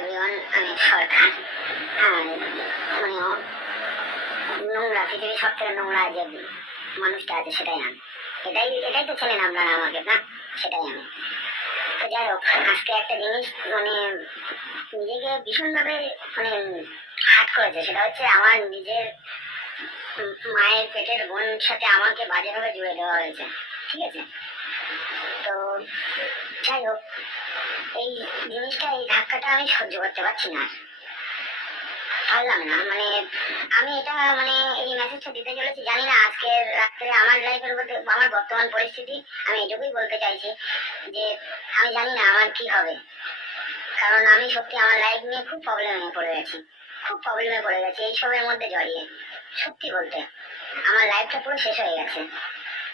Everyone আমি সরকার মানে নোংরা পৃথিবীর সব থেকে নোংরা যে মানুষটা আছে সেটাই আমি এটাই এটাই তো ছিলেন আপনারা আমাকে না সেটাই আমি তো যাই হোক আজকে একটা জিনিস মানে নিজেকে ভীষণভাবে মানে হাট করেছে সেটা হচ্ছে আমার নিজের মায়ের পেটের বোন সাথে আমাকে বাজেভাবে জুড়ে দেওয়া হয়েছে ঠিক আছে তো যাই হোক এই জিনিসটা এই ধাক্কাটা আমি সহ্য করতে পারছি না। পারলাম না মানে আমি এটা মানে এই মেসেজটা দিতে চলেছি, জানি না আজকে রাত্রে আমার লাইফের আমার বর্তমান পরিস্থিতি, আমি এটুকুই বলতে চাইছি যে আমি জানি না আমার কি হবে। কারণ আমি সত্যি আমার লাইফ নিয়ে খুব প্রবলেমে পড়ে গেছি, খুব প্রবলেমে পড়ে গেছি এইসবের মধ্যে জড়িয়ে, সত্যি বলতে। আমার লাইফটা পুরো শেষ হয়ে গেছে।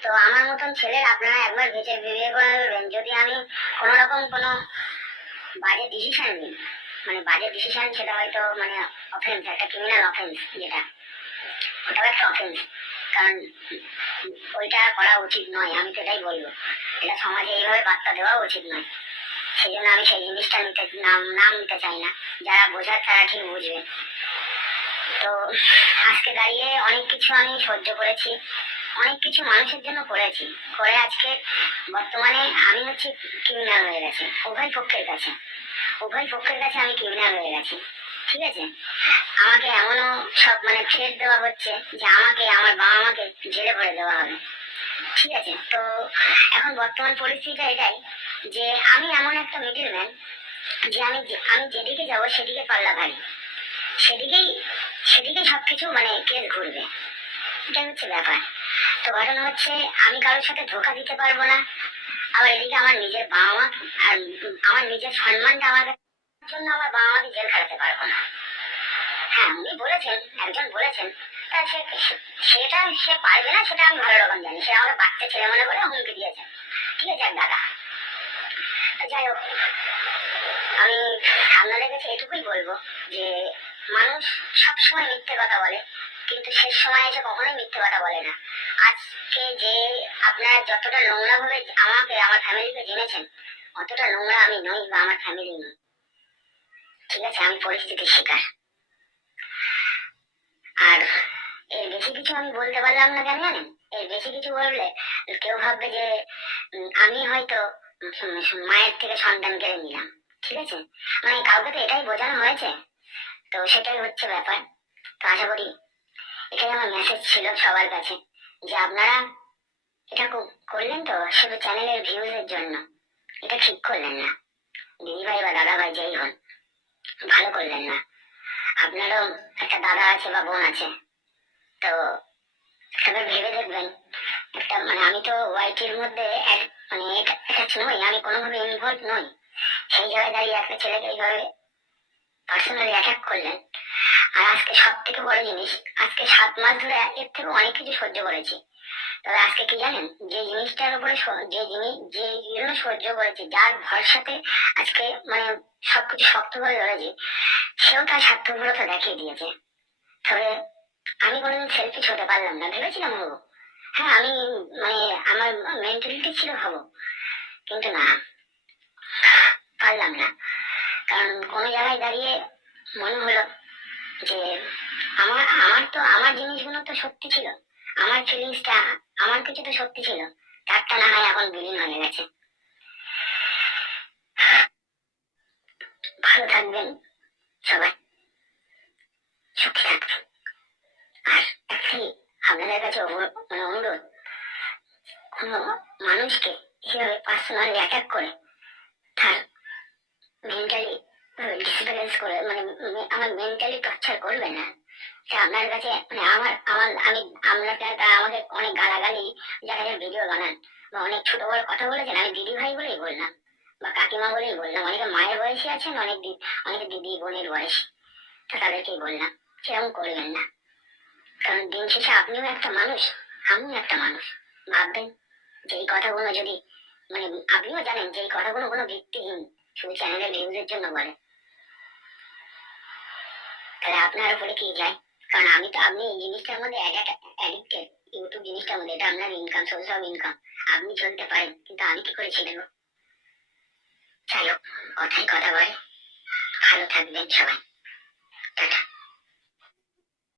তো আমার মতন ছেলের আপনারা একবার ভেবে বিবেচনা করবেন যদি কোনো রকম কোনো বাজে ডিসিশন নিই মানে বাজে ডিসিশন সেটা হয়তো মানে অফেন্স একটা ক্রিমিনাল অফেন্স যেটা, ওটাও একটা অফেন্স কারণ ওইটা করা উচিত নয়, আমি তো এটাই বলব। এটা সমাজে এইভাবে বার্তা দেওয়া উচিত নয়। সেই জন্য আমি সেই জিনিসটা নিতে, নাম নাম নিতে চাই না। যারা বোঝার তারা ঠিক বুঝবে। তো আজকে দাঁড়িয়ে অনেক কিছু আমি সহ্য করেছি। অনেক কিছু মানুষের জন্য করেছি করে আজকে বর্তমানে আমি হচ্ছে ক্রিমিনাল হয়ে গেছি, উভয় পক্ষের কাছে। উভয় পক্ষের কাছে আমি ক্রিমিনাল হয়ে গেছি। ঠিক আছে? আমাকে এমনও সব মানে থ্রেট দেওয়া হচ্ছে যে আমাকে, আমার বাবা মাকে জেলে ভরে দেওয়া হবে। ঠিক আছে? তো এখন বর্তমান পরিস্থিতিটা এটাই যে আমি এমন একটা মিডিল ম্যান যে আমি আমি যেদিকে যাব সেদিকে পাল্লা ভারী। সেদিকেই সেদিকেই সব কিছু মানে কেস ঘুরবে। এটাই হচ্ছে ব্যাপার। তো ঘটনা হচ্ছে, আমি কারোর সাথে ধোকা দিতে পারব না। আবার এদিকে আমার নিজের বাবা মা আর আমার নিজের সম্মানটা আমার জন্য আমার বাবা মাকে জেল খাটাতে পারব না। হ্যাঁ উনি বলেছেন, একজন বলেছেন, তা সে সেটা সে পারবে না, সেটা আমি ভালো রকম জানি। সে আমাকে বাচ্চা ছেলে মনে করে হুমকি ঠিক আছে দাদা। যাই হোক, আমি আপনাদের কাছে এটুকুই বলব যে, মানুষ সবসময় মিথ্যে কথা বলে। কিন্তু শেষ সময় এসে কখনোই মিথ্যে কথা বলে না। আজকে যে আপনারা যতটা নোংরা ভাবে আমাকে, আমার ফ্যামিলিকে জেনেছেন, অতটা নোংরা আমি নই বা আমার ফ্যামিলি নই। ঠিক আছে, আমি পরিস্থিতির শিকার। আর এর বেশি কিছু আমি বলতে পারলাম না কেন জানেন? এর বেশি কিছু বললে কেউ ভাববে যে আমি হয়তো মায়ের থেকে সন্তান কেড়ে নিলাম। ঠিক আছে? মানে কাউকে তো এটাই বোঝানো হয়েছে। তো সেটাই হচ্ছে ব্যাপার। তো আশা করি এটাই আমার মেসেজ ছিল সবার কাছে যে আপনারা এটা কো- করলেন তো শুধু চ্যানেলের ভিউজের জন্য। এটা ঠিক করলেন না। দিদি ভাই বা দাদা ভাই যেই হন, ভালো করলেন না। আপনারও একটা দাদা আছে বা বোন আছে, তো একবার ভেবে দেখবেন। একটা মানে আমি তো ওয়াইটির মধ্যে মানে অ্যাটাচ নই, আমি কোনোভাবে ইনভলভ নই। সেই জায়গায় দাঁড়িয়ে একটা ছেলেকে এইভাবে পার্সোনালি অ্যাটাক করলেন আর আজকে সব থেকে বড় জিনিস, আজকে সাত মাস ধরে এর থেকে অনেক কিছু সহ্য করেছি। তবে আজকে কি জানেন, যে জিনিসটার উপরে যে জিনিস, যে জন্য সহ্য করেছি, যার ভরসাতে আজকে মানে সবকিছু শক্ত করে ধরেছি, সেও তার স্বার্থপরতা দেখিয়ে দিয়েছে। তবে আমি কোনোদিন সেলফি ছোটে পারলাম না, ভেবেছিলাম হব। হ্যাঁ আমি মানে আমার মেন্টালিটি ছিল হব, কিন্তু না, পারলাম না। কারণ কোনো জায়গায় দাঁড়িয়ে মনে হলো যে আমার আমার তো, আমার জিনিসগুলো তো সত্যি ছিল। আমার ফিলিংসটা আমার কিছু তো সত্যি ছিল। তারটা না হয় এখন বিলীন হয়ে গেছে। ভালো থাকবেন সবাই। সুখী থাকবেন। আর একটি আপনাদের কাছে মানে অনুরোধ, কোনো মানুষকে এভাবে পার্সোনালি অ্যাটাক করে তার মেন্টালি ডিসিপ্লিনেন্স করে মানে আমার মেন্টালি টর্চার করবে না। আপনার কাছে মানে আমার আমার, আমি আপনার আমাকে অনেক গালাগালি, যারা ভিডিও বানান, বা অনেক ছোট বড় কথা বলেছেন, আমি দিদি ভাই বলেই বললাম, বা কাকিমা বলেই বললাম, অনেকে মায়ের বয়সী আছেন, অনেক অনেকে দিদি বোনের বয়স, তা তাদেরকেই বললাম, সেরকম করবেন না। কারণ দিন শেষে আপনিও একটা মানুষ, আমিও একটা মানুষ, ভাববেন যে এই কথাগুলো যদি মানে আপনিও জানেন যে এই কথাগুলো কোনো ভিত্তিহীন, শুধু চ্যানেলের ভিউজের জন্য বলে। তাহলে আপনার উপরে কি যায়? কারণ আমি তো আপনি এই জিনিসটার মধ্যে অ্যাডিক্টেড ইউটিউব জিনিসটার মধ্যে, এটা আপনার ইনকাম সোর্স অফ ইনকাম আপনি চলতে পারেন, কিন্তু আমি কি করে ছেড়ে যাই হোক কথাই কথা বলে। ভালো থাকবেন সবাই।